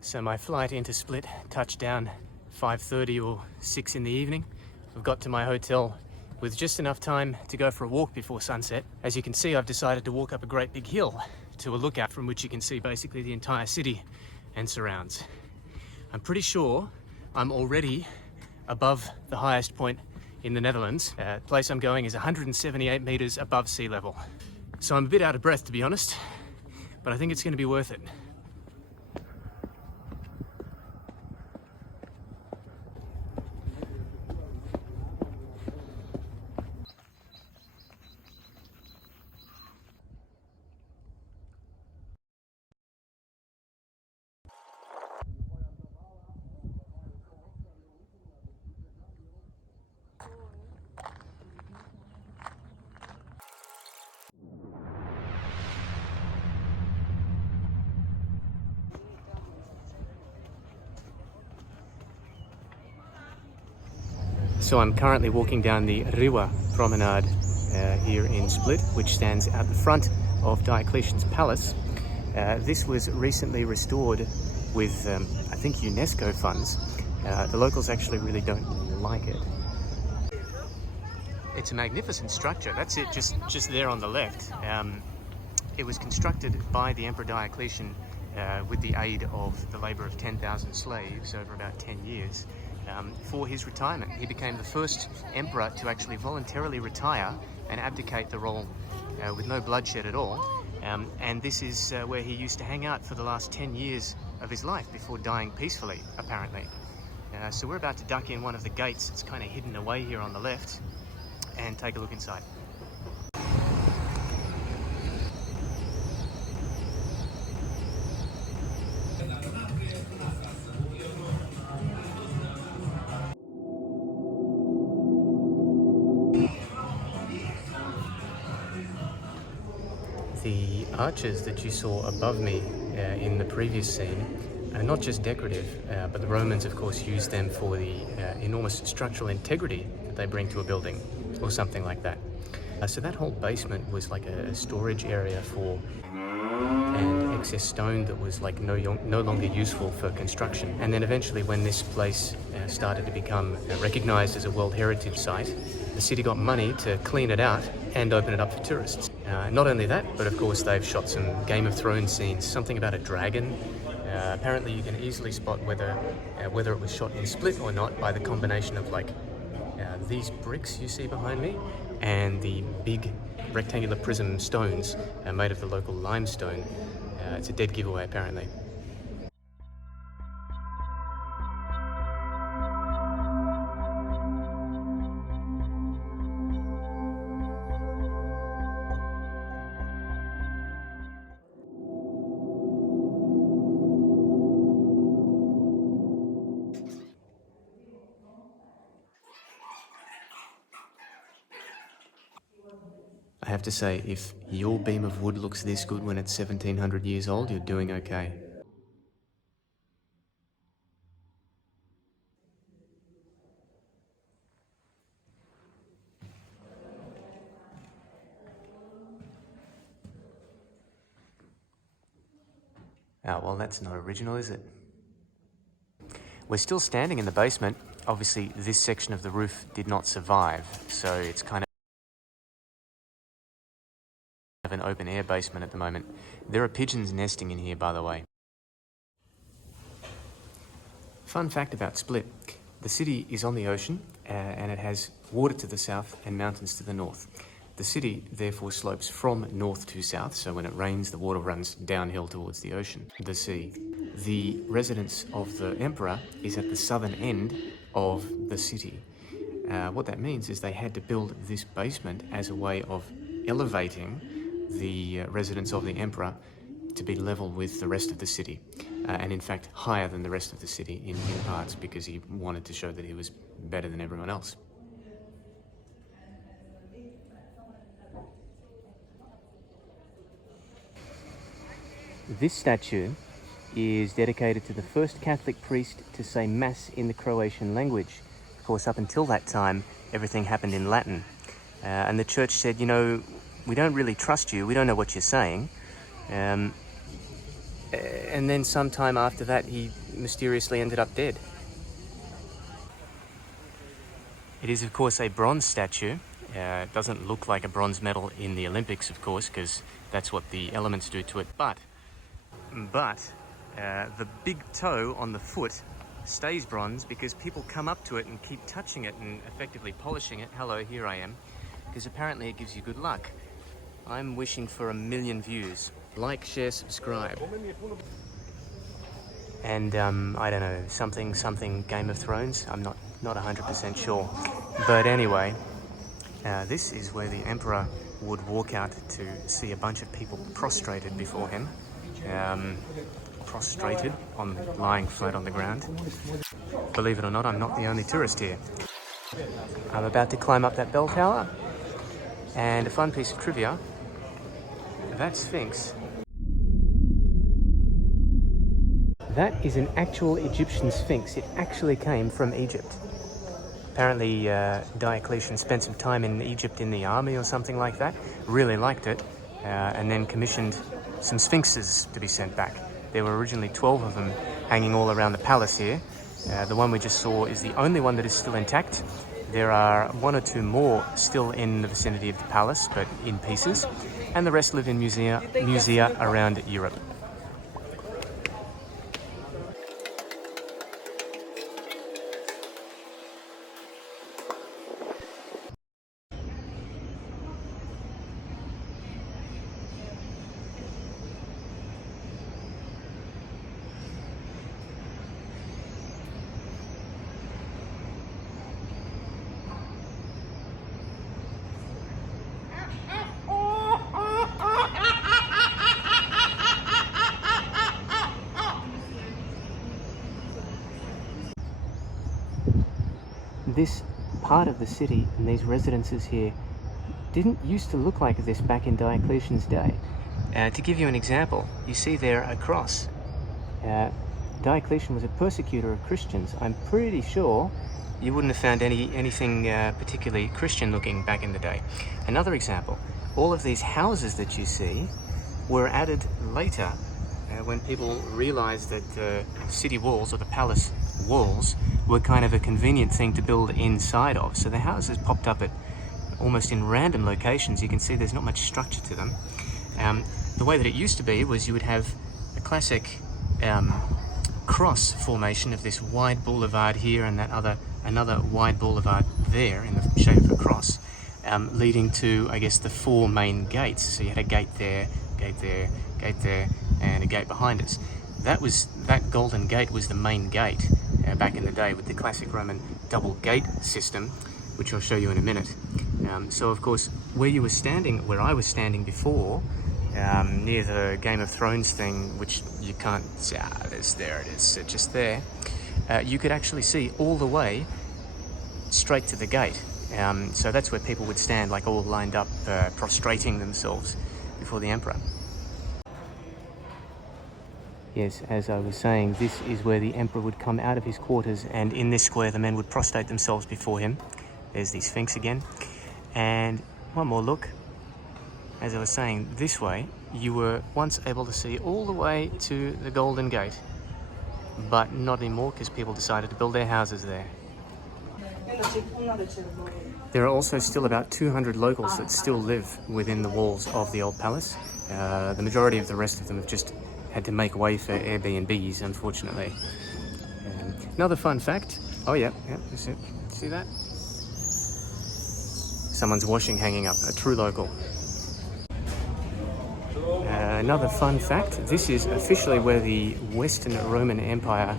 So my flight into Split touched down 5:30 or 6 in the evening. I've got to my hotel with just enough time to go for a walk before sunset. As you can see, I've decided to walk up a great big hill to a lookout from which you can see basically the entire city and surrounds. I'm pretty sure I'm already above the highest point in the Netherlands. The place I'm going is 178 meters above sea level. So I'm a bit out of breath, to be honest, but I think it's going to be worth it. So I'm currently walking down the Riwa promenade here in Split, which stands at the front of Diocletian's palace. This was recently restored with, I think, UNESCO funds. The locals actually really don't like it. It's a magnificent structure. That's it, just there on the left. It was constructed by the Emperor Diocletian with the aid of the labour of 10,000 slaves over about 10 years. For his retirement. He became the first emperor to actually voluntarily retire and abdicate the role with no bloodshed at all. And this is where he used to hang out for the last 10 years of his life before dying peacefully, apparently. So we're about to duck in one of the gates. It's kind of hidden away here on the left, and take a look inside. The arches that you saw above me in the previous scene are not just decorative, but the Romans, of course, used them for the enormous structural integrity that they bring to a building, or something like that. So that whole basement was like a storage area for and excess stone that was like no longer useful for construction. And then eventually, when this place started to become recognized as a World Heritage Site, the city got money to clean it out and open it up for tourists. Not only that, but of course they've shot some Game of Thrones scenes, something about a dragon. Apparently you can easily spot whether it was shot in Split or not by the combination of like these bricks you see behind me and the big rectangular prism stones made of the local limestone. It's a dead giveaway, apparently. I have to say, if your beam of wood looks this good when it's 1700 years old, you're doing okay. Oh, well, that's not original, is it? We're still standing in the basement. Obviously, this section of the roof did not survive, so it's kind of an open air basement at the moment. There are pigeons nesting in here, by the way. Fun fact about Split. The city is on the ocean and it has water to the south and mountains to the north. The city therefore slopes from north to south, so when it rains the water runs downhill towards the ocean, the sea. The residence of the emperor is at the southern end of the city. What that means is they had to build this basement as a way of elevating the residence of the emperor to be level with the rest of the city, and in fact higher than the rest of the city in parts, because he wanted to show that he was better than everyone else. This statue is dedicated to the first Catholic priest to say Mass in the Croatian language. Of course, up until that time, everything happened in Latin. And the church said, you know, we don't really trust you, we don't know what you're saying. and then sometime after that he mysteriously ended up dead. It is of course a bronze statue. It doesn't look like a bronze medal in the Olympics, of course, because that's what the elements do to it, but the big toe on the foot stays bronze because people come up to it and keep touching it and effectively polishing it. Hello, here I am. Because apparently it gives you good luck. I'm wishing for 1 million views. Like, share, subscribe. And I don't know, something Game of Thrones. I'm not 100% sure. But anyway, this is where the emperor would walk out to see a bunch of people prostrated before him. Prostrated, lying flat on the ground. Believe it or not, I'm not the only tourist here. I'm about to climb up that bell tower, and a fun piece of trivia, that Sphinx, that is an actual Egyptian Sphinx. It actually came from Egypt. Apparently Diocletian spent some time in Egypt in the army or something like that, really liked it, and then commissioned some sphinxes to be sent back. There were originally 12 of them hanging all around the palace here. The one we just saw is the only one that is still intact. There are 1 or 2 more still in the vicinity of the palace, but in pieces, and the rest live in musea around Europe. This part of the city and these residences here didn't used to look like this back in Diocletian's day. To give you an example, you see there a cross. Diocletian was a persecutor of Christians. I'm pretty sure you wouldn't have found anything particularly Christian looking back in the day. Another example, all of these houses that you see were added later when people realized that the city walls, or the palace walls, were kind of a convenient thing to build inside of. So the houses popped up at almost in random locations. You can see there's not much structure to them. The way that it used to be was you would have a classic cross formation of this wide boulevard here and that another wide boulevard there in the shape of a cross, leading to, I guess, the 4 main gates. So you had a gate there, gate there, gate there, and a gate behind us. That golden gate was the main gate back in the day, with the classic Roman double gate system, which I'll show you in a minute. So of course, where I was standing before, near the Game of Thrones thing, which you can't see, there it is, just there, you could actually see all the way straight to the gate. So that's where people would stand, like all lined up, prostrating themselves before the emperor. Yes, as I was saying, this is where the emperor would come out of his quarters, and in this square the men would prostrate themselves before him. There's the Sphinx again. And one more look. As I was saying, this way you were once able to see all the way to the Golden Gate, but not anymore because people decided to build their houses there. There are also still about 200 locals that still live within the walls of the old palace. The majority of the rest of them have just had to make way for Airbnbs, unfortunately. Another fun fact. Oh yeah, that's it. See that? Someone's washing hanging up, a true local. Another fun fact, this is officially where the Western Roman Empire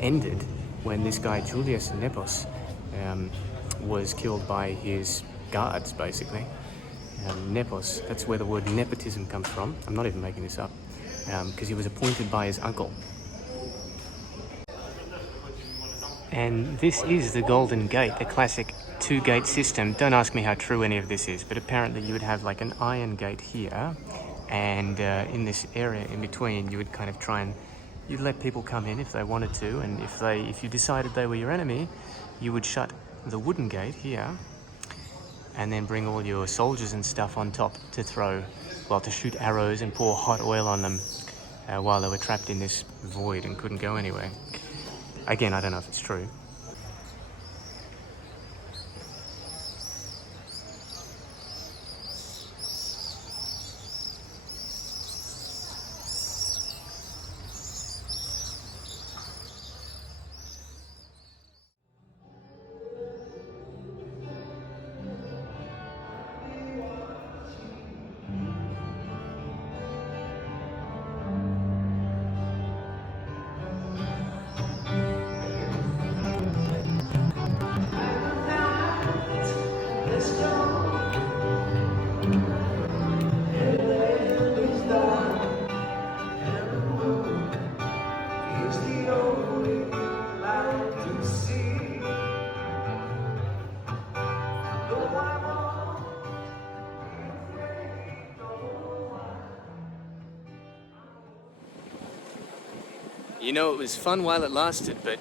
ended, when this guy Julius Nepos was killed by his guards, basically. Nepos, that's where the word nepotism comes from. I'm not even making this up, because he was appointed by his uncle. And this is the Golden Gate, the classic 2-gate system. Don't ask me how true any of this is, but apparently you would have like an iron gate here, and in this area in between you would kind of you'd let people come in if they wanted to, and if you decided they were your enemy, you would shut the wooden gate here, and then bring all your soldiers and stuff on top to shoot arrows and pour hot oil on them. while they were trapped in this void and couldn't go anywhere. Again, I don't know if it's true. You know, it was fun while it lasted, but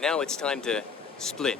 now it's time to split.